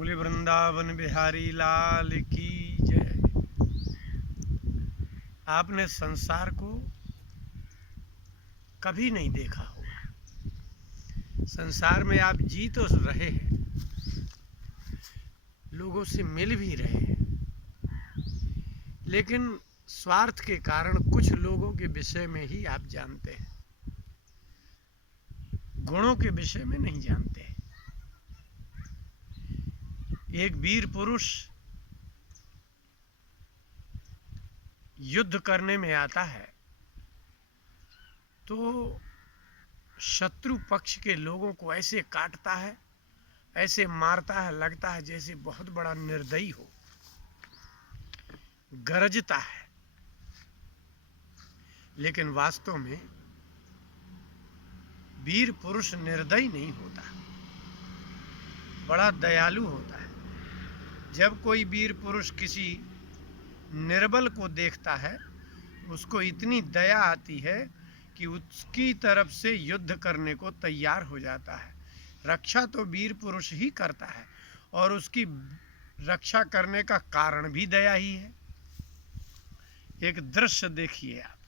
बोले वृंदावन बिहारी लाल की जय। आपने संसार को कभी नहीं देखा होगा। संसार में आप जी तो रहे हैं, लोगों से मिल भी रहे हैं, लेकिन स्वार्थ के कारण कुछ लोगों के विषय में ही आप जानते हैं, गुणों के विषय में नहीं जानते। एक वीर पुरुष युद्ध करने में आता है तो शत्रु पक्ष के लोगों को ऐसे काटता है, ऐसे मारता है, लगता है जैसे बहुत बड़ा निर्दयी हो, गरजता है। लेकिन वास्तव में वीर पुरुष निर्दयी नहीं होता, बड़ा दयालु होता है। जब कोई वीर पुरुष किसी निर्बल को देखता है, उसको इतनी दया आती है कि उसकी तरफ से युद्ध करने को तैयार हो जाता है। रक्षा तो वीर पुरुष ही करता है और उसकी रक्षा करने का कारण भी दया ही है। एक दृश्य देखिए आप,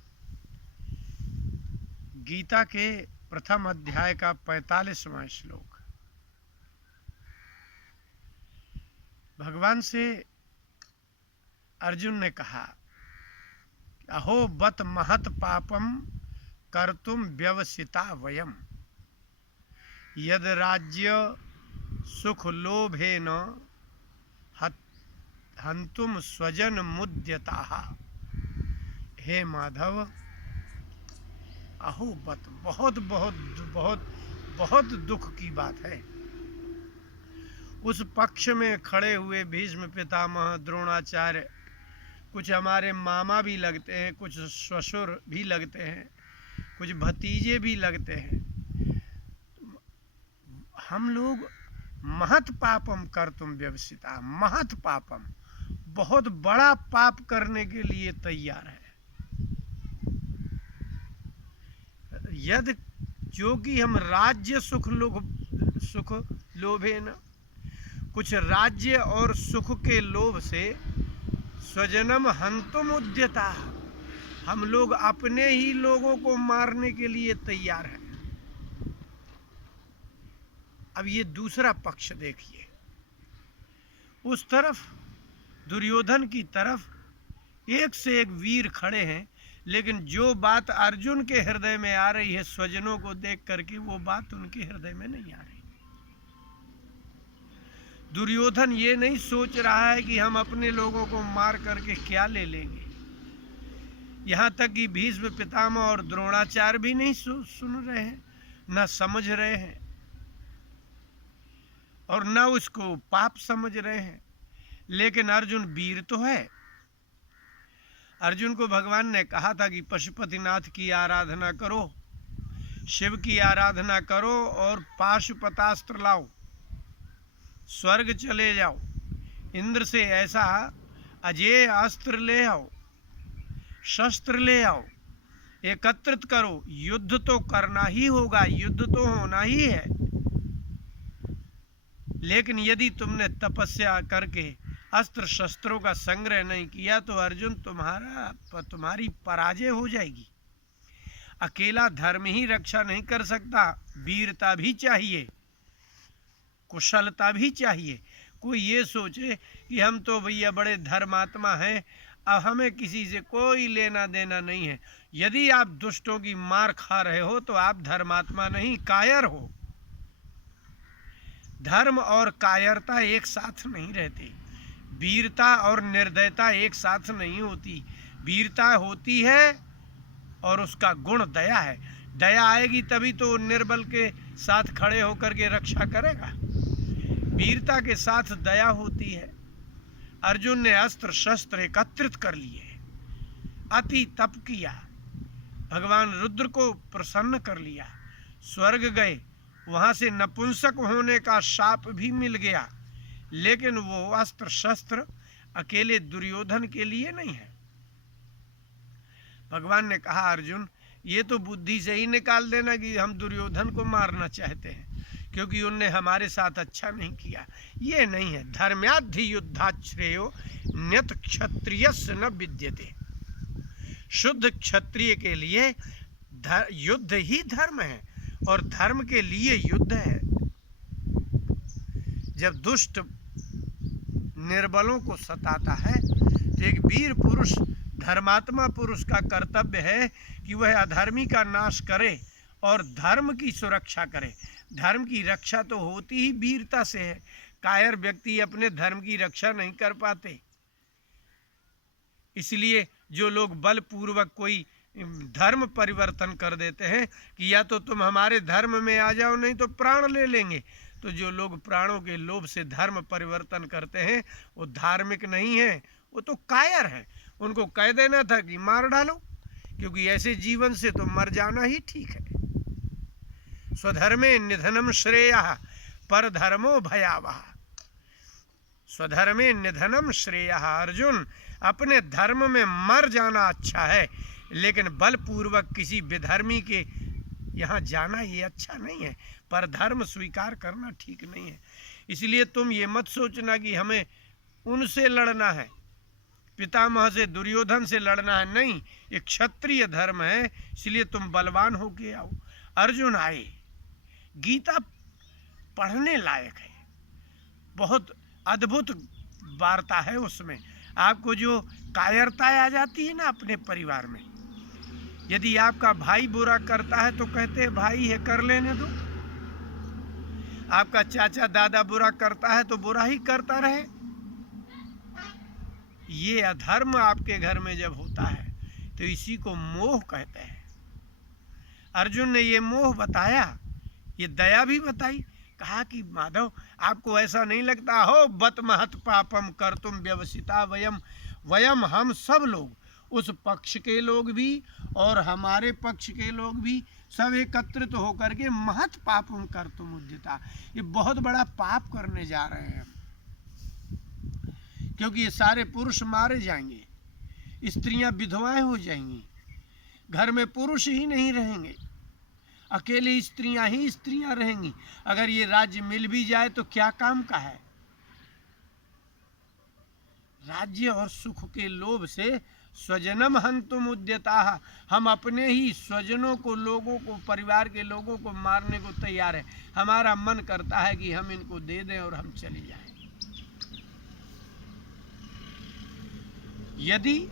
गीता के प्रथम अध्याय का 45वां श्लोक। भगवान से अर्जुन ने कहा, अहो बत महत पापम कर्तुम व्यवसिता वयम यद राज्य सुख लोभेन हंतुम स्वजन मुद्यताः। हे माधव, अहो बत, बहुत बहुत बहुत बहुत दुख की बात है। उस पक्ष में खड़े हुए भीष्म पितामह, द्रोणाचार्य, कुछ हमारे मामा भी लगते हैं, कुछ ससुर भी लगते हैं, कुछ भतीजे भी लगते हैं। हम लोग महत पापम कर्तुम व्यवसिता, महत पापम, बहुत बड़ा पाप करने के लिए तैयार है। यद, जो कि हम राज्य सुख लोभे न, कुछ राज्य और सुख के लोभ से स्वजनम हंतुम उद्यता, हम लोग अपने ही लोगों को मारने के लिए तैयार हैं। अब ये दूसरा पक्ष देखिए, उस तरफ दुर्योधन की तरफ एक से एक वीर खड़े हैं, लेकिन जो बात अर्जुन के हृदय में आ रही है स्वजनों को देख करके, वो बात उनके हृदय में नहीं आ रही। दुर्योधन ये नहीं सोच रहा है कि हम अपने लोगों को मार करके क्या ले लेंगे। यहाँ तक कि भीष्म पितामह और द्रोणाचार्य भी नहीं सुन रहे हैं, न समझ रहे हैं और न उसको पाप समझ रहे हैं। लेकिन अर्जुन वीर तो है। अर्जुन को भगवान ने कहा था कि पशुपतिनाथ की आराधना करो, शिव की आराधना करो और पाशुपतास्त्र लाओ, स्वर्ग चले जाओ, इंद्र से ऐसा अजेय अस्त्र ले आओ, शस्त्र ले आओ, एकत्रित करो, युद्ध तो करना ही होगा, युद्ध तो होना ही है। लेकिन यदि तुमने तपस्या करके अस्त्र शस्त्रों का संग्रह नहीं किया तो अर्जुन तुम्हारी पराजय हो जाएगी। अकेला धर्म ही रक्षा नहीं कर सकता, वीरता भी चाहिए, कुशलता भी चाहिए। कोई ये सोचे कि हम तो भैया बड़े धर्मात्मा हैं, अब हमें किसी से कोई लेना देना नहीं है। यदि आप दुष्टों की मार खा रहे हो तो आप धर्मात्मा नहीं, कायर हो। धर्म और कायरता एक साथ नहीं रहती, वीरता और निर्दयता एक साथ नहीं होती। वीरता होती है और उसका गुण दया है। दया आएगी तभी तो निर्बल के साथ खड़े होकर के रक्षा करेगा। वीरता के साथ दया होती है। अर्जुन ने अस्त्र शस्त्र एकत्रित कर लिए, अति तप किया, भगवान रुद्र को प्रसन्न कर लिया, स्वर्ग गए, वहां से नपुंसक होने का शाप भी मिल गया। लेकिन वो अस्त्र शस्त्र अकेले दुर्योधन के लिए नहीं है। भगवान ने कहा, अर्जुन ये तो बुद्धि से ही निकाल देना कि हम दुर्योधन को मारना चाहते हैं, क्योंकि उनने हमारे साथ अच्छा नहीं किया। ये नहीं है। धर्म्याधि युद्धाश्रेयो नियत क्षत्रियस्य न विद्यते। शुद्ध क्षत्रिय के लिए युद्ध ही धर्म है और धर्म के लिए युद्ध है। जब दुष्ट निर्बलों को सताता है तो एक वीर पुरुष, धर्मात्मा पुरुष का कर्तव्य है कि वह अधर्मी का नाश करे और धर्म की सुरक्षा करे। धर्म की रक्षा तो होती ही वीरता से है। कायर व्यक्ति अपने धर्म की रक्षा नहीं कर पाते। इसलिए जो लोग बलपूर्वक कोई धर्म परिवर्तन कर देते हैं कि या तो तुम हमारे धर्म में आ जाओ नहीं तो प्राण ले लेंगे, तो जो लोग प्राणों के लोभ से धर्म परिवर्तन करते हैं वो धार्मिक नहीं है, वो तो कायर है। उनको कह देना था कि मार डालो, क्योंकि ऐसे जीवन से तो मर जाना ही ठीक है। स्वधर्मे निधनम श्रेयः परधर्मो भयावह। स्वधर्मे निधनम श्रेयः। अर्जुन, अपने धर्म में मर जाना अच्छा है, लेकिन बलपूर्वक किसी विधर्मी के यहाँ जाना ये अच्छा नहीं है। पर धर्म स्वीकार करना ठीक नहीं है। इसलिए तुम ये मत सोचना कि हमें उनसे लड़ना है, पितामह से, दुर्योधन से लड़ना है। नहीं, ये क्षत्रिय धर्म है, इसलिए तुम बलवान होके आओ। अर्जुन आए। गीता पढ़ने लायक है, बहुत अद्भुत वार्ता है उसमें। आपको जो कायरता आ जाती है ना अपने परिवार में, यदि आपका भाई बुरा करता है तो कहते हैं भाई है, कर लेने दो। आपका चाचा दादा बुरा करता है तो बुरा ही करता रहे। ये अधर्म आपके घर में जब होता है तो इसी को मोह कहते हैं। अर्जुन ने ये मोह बताया, ये दया भी बताई। कहा कि माधव, आपको ऐसा नहीं लगता हो बत महत पापम कर तुम व्यवसिता वयम वयम, हम सब लोग, उस पक्ष के लोग भी और हमारे पक्ष के लोग भी सब एकत्रित होकर के महत पापम कर तुम उद्यता, ये बहुत बड़ा पाप करने जा रहे हैं। क्योंकि ये सारे पुरुष मारे जाएंगे, स्त्रियां विधवाएं हो जाएंगी, घर में पुरुष ही नहीं रहेंगे, अकेले स्त्रियां ही स्त्रियां रहेंगी। अगर ये राज्य मिल भी जाए तो क्या काम का है। राज्य और सुख के लोभ से स्वजनम हंतुम उद्यता, हम अपने ही स्वजनों को, लोगों को, परिवार के लोगों को मारने को तैयार है। हमारा मन करता है कि हम इनको दे दें और हम चले जाएं। यदि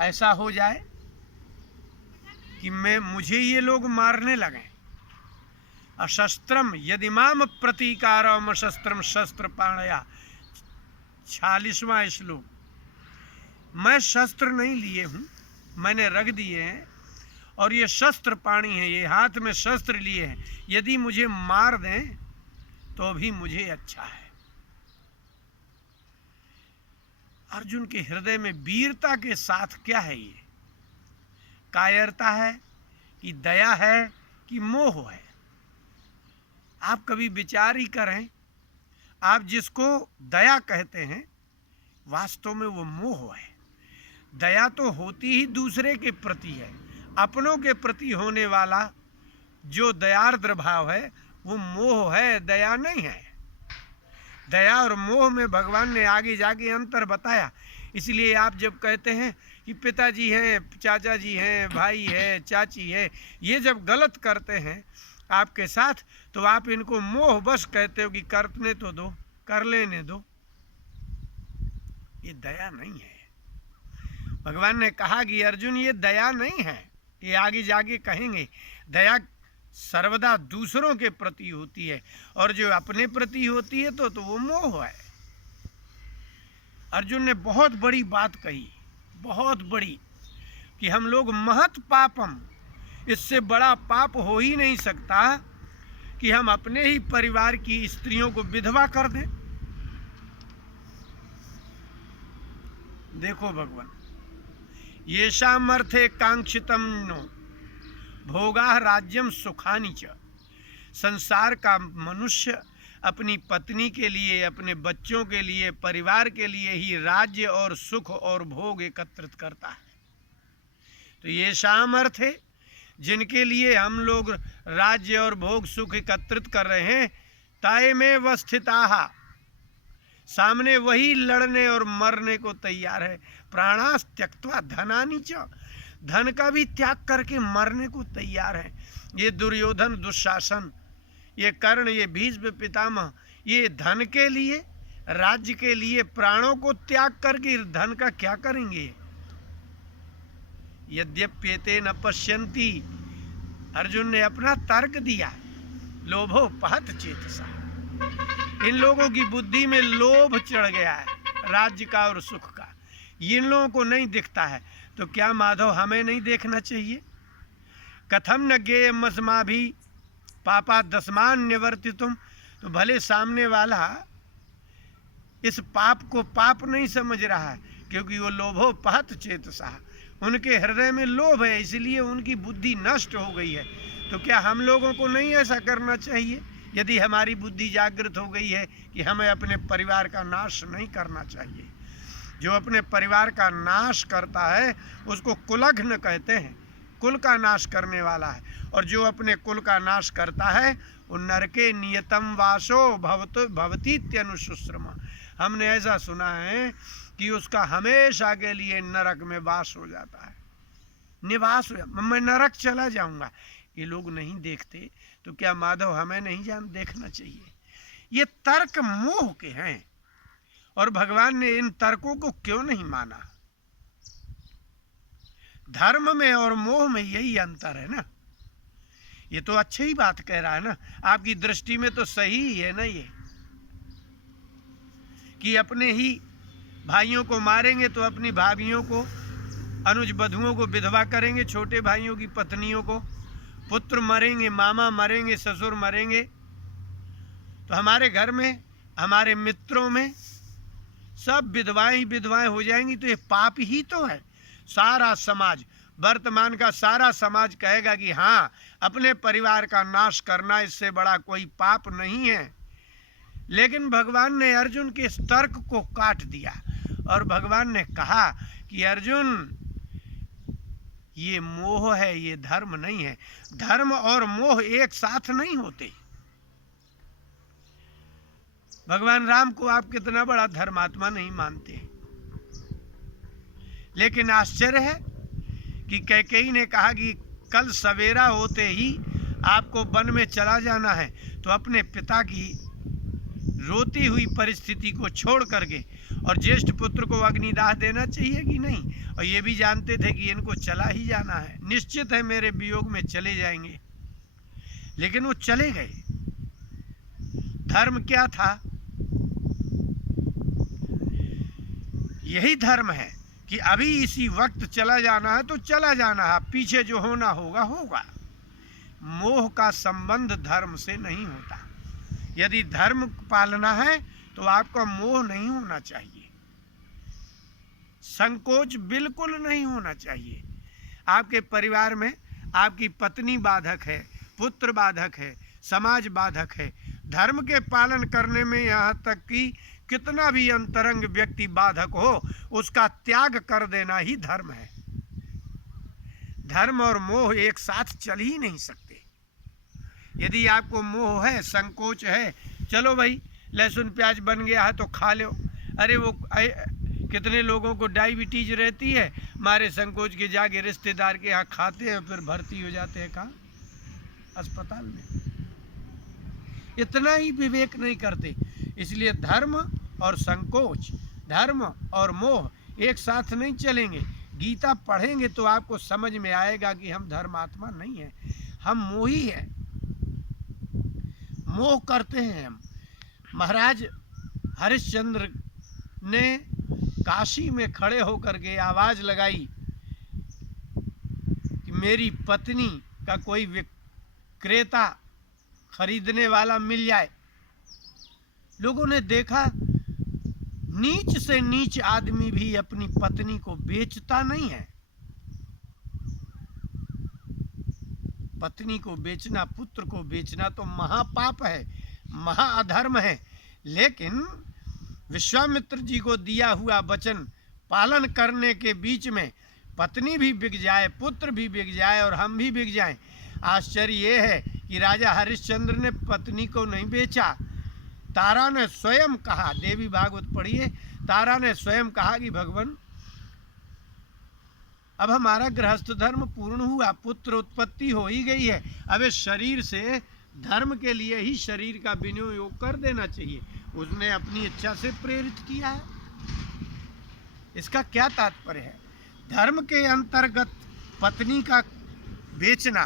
ऐसा हो जाए कि मुझे ये लोग मारने लगे, अशस्त्रम यदिमाम प्रतीकारम शस्त्रम शस्त्र पाणया, 46वां श्लोक। मैं शस्त्र नहीं लिए हूँ, मैंने रख दिए हैं और ये शस्त्र पाणी है, ये हाथ में शस्त्र लिए हैं। यदि मुझे मार दें तो भी मुझे अच्छा है। अर्जुन के हृदय में वीरता के साथ क्या है, ये कायरता है कि दया है कि मोह है। आप कभी विचार ही करें, आप जिसको दया कहते हैं वास्तव में वो मोह है। दया तो होती ही दूसरे के प्रति है, अपनों के प्रति होने वाला जो दयार्द्र भाव है वो मोह है, दया नहीं है। दया और मोह में भगवान ने आगे जाके अंतर बताया। इसलिए आप जब कहते हैं कि पिताजी हैं, चाचा जी हैं, भाई है, चाची है, ये जब गलत करते हैं आपके साथ तो आप इनको मोह बस कहते हो कि करने तो दो, कर लेने दो। ये दया नहीं है। भगवान ने कहा कि अर्जुन ये दया नहीं है, ये आगे जाके कहेंगे। दया सर्वदा दूसरों के प्रति होती है और जो अपने प्रति होती है तो वो मोह है। अर्जुन ने बहुत बड़ी बात कही, बहुत बड़ी, कि हम लोग महत पापम, इससे बड़ा पाप हो ही नहीं सकता कि हम अपने ही परिवार की स्त्रियों को विधवा कर दें। देखो भगवान, येषामर्थे कांक्षितम नो भोगा राज्यम सुखानि च। संसार का मनुष्य अपनी पत्नी के लिए, अपने बच्चों के लिए, परिवार के लिए ही राज्य और सुख और भोग एकत्रित करता है। तो ये सामर्थ है, जिनके लिए हम लोग राज्य और भोग सुख एकत्रित कर रहे हैं, ताए में वस्थिताः, सामने वही लड़ने और मरने को तैयार है। प्राणास त्यक्त्वा धनानि च, धन का भी त्याग करके मरने को तैयार है। ये दुर्योधन, दुशासन, ये कर्ण, ये भीष्म पितामह, ये धन के लिए, राज्य के लिए प्राणों को त्याग करके धन का क्या करेंगे? यद्यप्येते न पश्यन्ति, अर्जुन ने अपना तर्क दिया। लोभो पहत चेतसा, इन लोगों की बुद्धि में लोभ चढ़ गया है राज्य का और सुख का, इन लोगों को नहीं दिखता है। तो क्या माधव हमें नहीं देखना चाहिए? कथम न ज्ञेयम् अस्माभिः पापा दस्मान निवर्तितुम, तो भले सामने वाला इस पाप को पाप नहीं समझ रहा है, क्योंकि वो लोभो पहत चेतसा, उनके हृदय में लोभ है, इसलिए उनकी बुद्धि नष्ट हो गई है। तो क्या हम लोगों को नहीं ऐसा करना चाहिए? यदि हमारी बुद्धि जागृत हो गई है कि हमें अपने परिवार का नाश नहीं करना चाहिए। जो अपने परिवार का नाश करता है उसको कुलघ्न कहते हैं, कुल का नाश करने वाला है। और जो अपने कुल का नाश करता है वो नरके नियतम वासो भवतीत्यनुशुश्रमा, हमने ऐसा सुना है कि उसका हमेशा के लिए नरक में वास हो जाता है, निवास हो जाता, मैं नरक चला जाऊंगा। ये लोग नहीं देखते, तो क्या माधव हमें नहीं देखना चाहिए? ये तर्क मोह के हैं, और भगवान ने इन तर्कों को क्यों नहीं माना? धर्म में और मोह में यही अंतर है ना। ये तो अच्छी ही बात कह रहा है ना, आपकी दृष्टि में तो सही ही है ना ये, कि अपने ही भाइयों को मारेंगे तो अपनी भाभियों को, अनुज बधुओं को विधवा करेंगे, छोटे भाइयों की पत्नियों को, पुत्र मरेंगे, मामा मरेंगे, ससुर मरेंगे, तो हमारे घर में, हमारे मित्रों में सब विधवाएं ही विधवाएं हो जाएंगी। तो ये पाप ही तो है। सारा समाज, वर्तमान का सारा समाज कहेगा कि हाँ, अपने परिवार का नाश करना इससे बड़ा कोई पाप नहीं है। लेकिन भगवान ने अर्जुन के इस तर्क को काट दिया और भगवान ने कहा कि अर्जुन, ये मोह है, ये धर्म नहीं है। धर्म और मोह एक साथ नहीं होते। भगवान राम को आप कितना बड़ा धर्मात्मा नहीं मानते, लेकिन आश्चर्य है कि कैकेयी ने कहा कि कल सवेरा होते ही आपको वन में चला जाना है, तो अपने पिता की रोती हुई परिस्थिति को छोड़ करके और ज्येष्ठ पुत्र को अग्निदाह देना चाहिए कि नहीं। और ये भी जानते थे कि इनको चला ही जाना है, निश्चित है मेरे वियोग में चले जाएंगे, लेकिन वो चले गए। धर्म क्या था? यही धर्म है कि अभी इसी वक्त चला जाना है तो चला जाना है, पीछे जो होना होगा होगा। मोह का संबंध धर्म से नहीं होता। यदि धर्म पालना है तो आपका मोह नहीं होना चाहिए, संकोच बिल्कुल नहीं होना चाहिए। आपके परिवार में आपकी पत्नी बाधक है, पुत्र बाधक है, समाज बाधक है, धर्म के पालन करने में यहाँ तक कि कितना भी अंतरंग व्यक्ति बाधक हो, उसका त्याग कर देना ही धर्म है। धर्म और मोह एक साथ चल ही नहीं सकते। यदि आपको मोह है, संकोच है, चलो भाई लहसुन प्याज बन गया है तो खा लो, अरे वो कितने लोगों को डायबिटीज रहती है, मारे संकोच के जाके रिश्तेदार के यहाँ खाते हैं, फिर भर्ती हो जाते हैं कहाँ? अस्पताल में। इतना ही विवेक नहीं करते। इसलिए धर्म और संकोच, धर्म और मोह एक साथ नहीं चलेंगे। गीता पढ़ेंगे तो आपको समझ में आएगा कि हम धर्मात्मा नहीं हैं, हम मोही हैं, मोह करते हैं हम। महाराज हरिश्चंद्र ने काशी में खड़े होकर के आवाज लगाई कि मेरी पत्नी का कोई विक्रेता, खरीदने वाला मिल जाए। लोगों ने देखा नीच से नीच आदमी भी अपनी पत्नी को बेचता नहीं है। पत्नी को बेचना, पुत्र को बेचना तो महापाप है, महाअधर्म है। लेकिन विश्वामित्र जी को दिया हुआ वचन पालन करने के बीच में पत्नी भी बिक जाए, पुत्र भी बिक जाए और हम भी बिक जाएं। आश्चर्य ये है कि राजा हरिश्चंद्र ने पत्नी को नहीं बेचा। तारा ने स्वयं कहा, देवी भागवत पढ़िए, तारा ने स्वयं कहा कि भगवान अब हमारा गृहस्थ धर्म पूर्ण हुआ, पुत्र उत्पत्ति हो ही गई है, अब इस शरीर से धर्म के लिए ही शरीर का विनियोग कर देना चाहिए। उसने अपनी इच्छा से प्रेरित किया है। इसका क्या तात्पर्य है? धर्म के अंतर्गत पत्नी का बेचना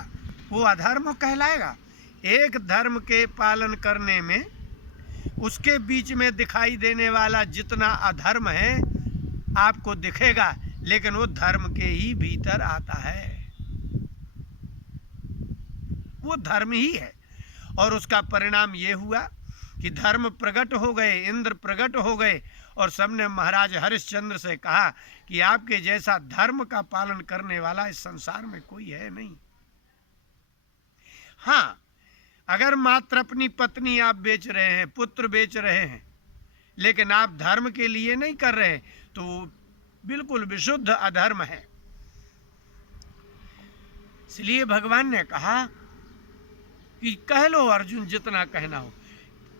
वो अधर्म कहलाएगा। एक धर्म के पालन करने में उसके बीच में दिखाई देने वाला जितना अधर्म है आपको दिखेगा, लेकिन वो धर्म के ही भीतर आता है, वो धर्म ही है। और उसका परिणाम ये हुआ कि धर्म प्रकट हो गए, इंद्र प्रकट हो गए और सबने महाराज हरिश्चंद्र से कहा कि आपके जैसा धर्म का पालन करने वाला इस संसार में कोई है नहीं। हाँ, अगर मात्र अपनी पत्नी आप बेच रहे हैं, पुत्र बेच रहे हैं, लेकिन आप धर्म के लिए नहीं कर रहे, तो बिल्कुल विशुद्ध अधर्म है। इसलिए भगवान ने कहा कि कह लो अर्जुन जितना कहना हो।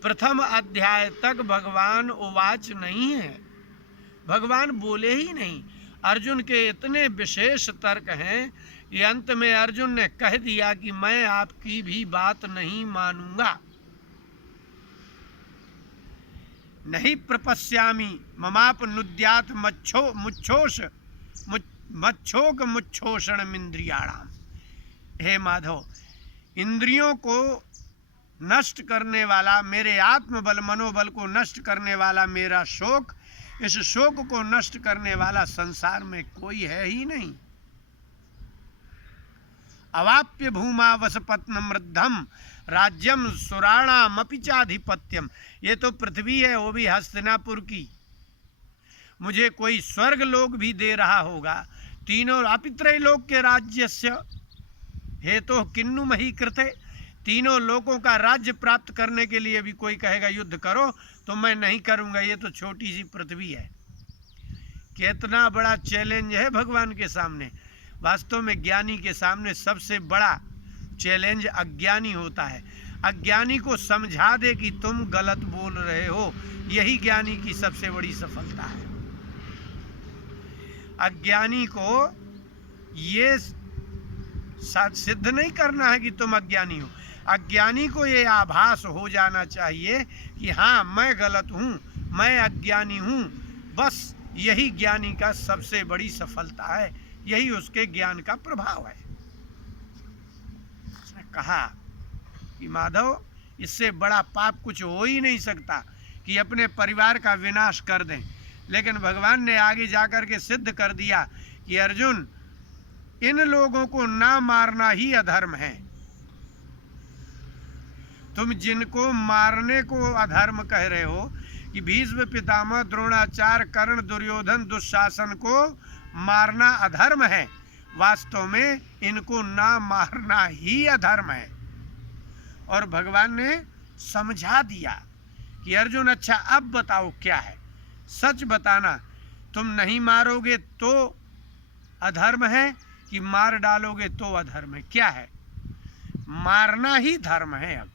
प्रथम अध्याय तक भगवान उवाच नहीं है, भगवान बोले ही नहीं। अर्जुन के इतने विशेष तर्क हैं कि अंत में अर्जुन ने कह दिया कि मैं आपकी भी बात नहीं मानूंगा। नहीं प्रपश्यामि ममापनुद्यात् मच्छोक मुच्छोषण इंद्रियाणाम। हे माधव, इंद्रियों को नष्ट करने वाला, मेरे आत्मबल मनोबल को नष्ट करने वाला मेरा शोक, इस शोक को नष्ट करने वाला संसार में कोई है ही नहीं। अवाप्य भूमा वसपत्नम वृद्धम राज्यम सुराणाम अपि चाधिपत्यम। ये तो पृथ्वी है, वो भी हस्तिनापुर की। मुझे कोई स्वर्ग लोक भी दे रहा होगा, तीनों अपित्रैलोक के राज्यस्य हेतु किन्नु मही कृते। तीनों लोगों का राज्य प्राप्त करने के लिए भी कोई कहेगा युद्ध करो, तो मैं नहीं करूंगा। ये तो छोटी सी पृथ्वी है। कितना बड़ा चैलेंज है भगवान के सामने। वास्तव में ज्ञानी के सामने सबसे बड़ा चैलेंज अज्ञानी होता है। अज्ञानी को समझा दे कि तुम गलत बोल रहे हो, यही ज्ञानी की सबसे बड़ी सफलता है। अज्ञानी को ये सिद्ध नहीं करना है कि तुम अज्ञानी हो। अज्ञानी को ये आभास हो जाना चाहिए कि हाँ, मैं गलत हूँ, मैं अज्ञानी हूँ। बस यही ज्ञानी का सबसे बड़ी सफलता है, यही उसके ज्ञान का प्रभाव है। उसने कहा कि माधव, इससे बड़ा पाप कुछ हो ही नहीं सकता कि अपने परिवार का विनाश कर दें। लेकिन भगवान ने आगे जाकर के सिद्ध कर दिया कि अर्जुन, इन लोगों को ना मारना ही अधर्म है। तुम जिनको मारने को अधर्म कह रहे हो कि भीष्म पितामह द्रोणाचार्य कर्ण दुर्योधन दुशासन को मारना अधर्म है, वास्तव में इनको ना मारना ही अधर्म है। और भगवान ने समझा दिया कि अर्जुन, अच्छा अब बताओ क्या है, सच बताना। तुम नहीं मारोगे तो अधर्म है कि मार डालोगे तो अधर्म है? क्या है? मारना ही धर्म है। अब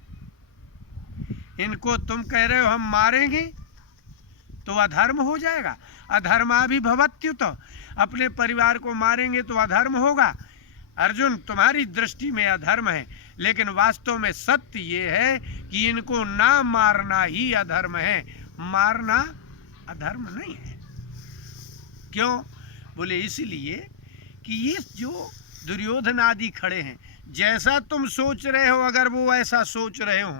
इनको तुम कह रहे हो हम मारेंगे तो अधर्म हो जाएगा। अधर्माभिभवत्युत, अपने परिवार को मारेंगे तो अधर्म होगा। अर्जुन, तुम्हारी दृष्टि में अधर्म है, लेकिन वास्तव में सत्य ये है कि इनको ना मारना ही अधर्म है, मारना अधर्म नहीं है। क्यों? बोले इसलिए कि ये जो दुर्योधन आदि खड़े हैं, जैसा तुम सोच रहे हो, अगर वो ऐसा सोच रहे हो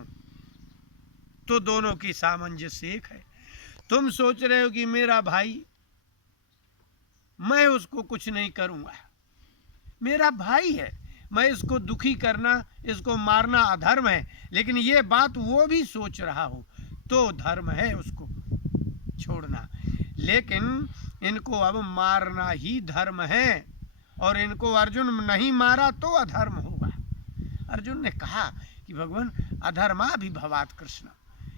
तो दोनों की सामंजस्य एक है। तुम सोच रहे हो कि मेरा भाई, मैं उसको कुछ नहीं करूंगा, मेरा भाई है, मैं इसको दुखी करना, इसको मारना अधर्म है, लेकिन ये बात वो भी सोच रहा हो तो धर्म है उसको छोड़ना। लेकिन इनको अब मारना ही धर्म है, और इनको अर्जुन नहीं मारा तो अधर्म होगा। अर्जुन ने कहा कि भगवान, अधर्माभिभवात् कृष्ण,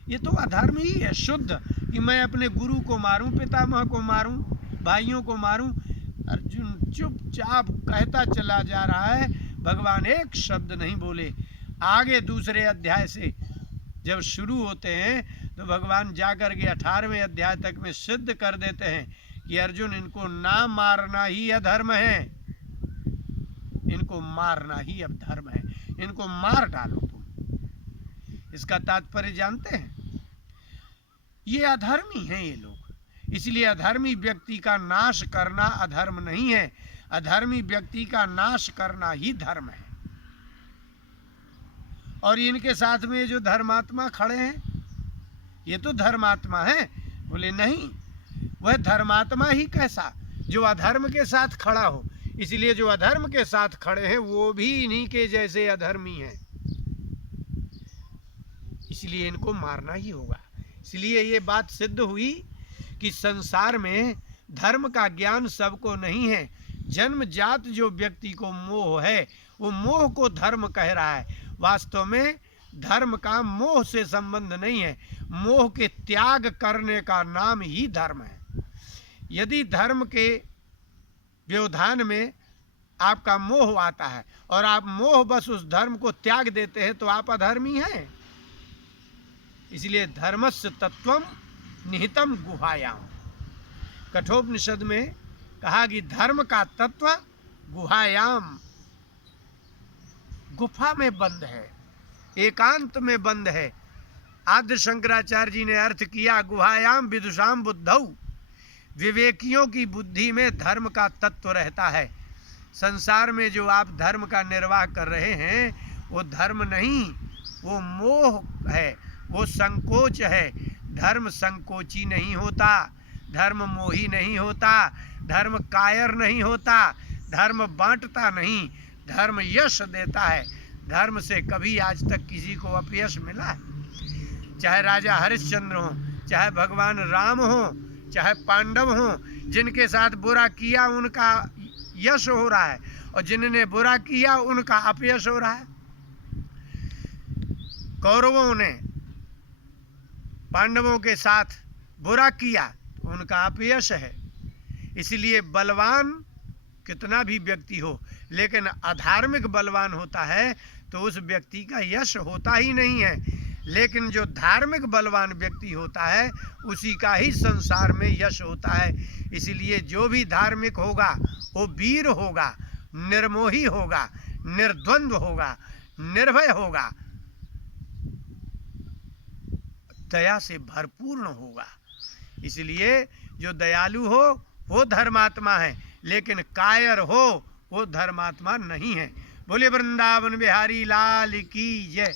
ये तो अधर्म ही है शुद्ध, कि मैं अपने गुरु को मारूं, पितामह को मारूं, भाइयों को मारूं। अर्जुन चुपचाप कहता चला जा रहा है, भगवान एक शब्द नहीं बोले। आगे दूसरे अध्याय से जब शुरू होते हैं तो भगवान जाकर के 18वें अध्याय तक में सिद्ध कर देते हैं कि अर्जुन, इनको ना मारना ही अधर्म है, इनको मारना ही अब धर्म है, इनको मार डालो तुम। इसका तात्पर्य जानते हैं? ये अधर्मी हैं ये लोग, इसलिए अधर्मी व्यक्ति का नाश करना अधर्म नहीं है, अधर्मी व्यक्ति का नाश करना ही धर्म है। और इनके साथ में जो धर्मात्मा खड़े हैं, ये तो धर्मात्मा है। बोले नहीं, वह धर्मात्मा ही कैसा, जो अधर्म के साथ खड़ा हो। इसलिए जो अधर्म के साथ खड़े हैं वो भी इन्हीं के जैसे अधर्मी हैं, इसलिए इनको मारना ही होगा। इसलिए ये बात सिद्ध हुई कि संसार में धर्म का ज्ञान सबको नहीं है। जन्मजात जो व्यक्ति को मोह है, वो मोह को धर्म कह रहा है। वास्तव में धर्म का मोह से संबंध नहीं है, मोह के त्याग करने का नाम ही धर्म है। यदि धर्म के व्यवधान में आपका मोह आता है और आप मोह बस उस धर्म को त्याग देते हैं तो आप अधर्मी हैं। इसलिए धर्मस्य तत्वम निहितम गुहायाम, कठोपनिषद में कहा कि धर्म का तत्व गुहायाम, गुफा में बंद है, एकांत में बंद है। आद्य शंकराचार्य जी ने अर्थ किया, गुहायाम विदुषाम बुद्धौ, विवेकियों की बुद्धि में धर्म का तत्व रहता है। संसार में जो आप धर्म का निर्वाह कर रहे हैं वो धर्म नहीं, वो मोह है, वो संकोच है। धर्म संकोची नहीं होता, धर्म मोही नहीं होता, धर्म कायर नहीं होता, धर्म बांटता नहीं, धर्म यश देता है। धर्म से कभी आज तक किसी को अपयश मिला है? चाहे राजा हरिश्चंद्र हो, चाहे भगवान राम हो, चाहे पांडव हो, जिनके साथ बुरा किया उनका यश हो रहा है और जिन्होंने बुरा किया उनका अपयश हो रहा है। कौरवों ने पांडवों के साथ बुरा किया तो उनका अपयश है। इसलिए बलवान कितना भी व्यक्ति हो, लेकिन अधार्मिक बलवान होता है तो उस व्यक्ति का यश होता ही नहीं है। लेकिन जो धार्मिक बलवान व्यक्ति होता है उसी का ही संसार में यश होता है। इसलिए जो भी धार्मिक होगा वो वीर होगा, निर्मोही होगा, निर्द्वंद्व होगा, निर्भय होगा, दया से भरपूर्ण होगा। इसलिए जो दयालु हो वो धर्मात्मा है, लेकिन कायर हो वो धर्मात्मा नहीं है। बोले वृंदावन बिहारी लाल की जय।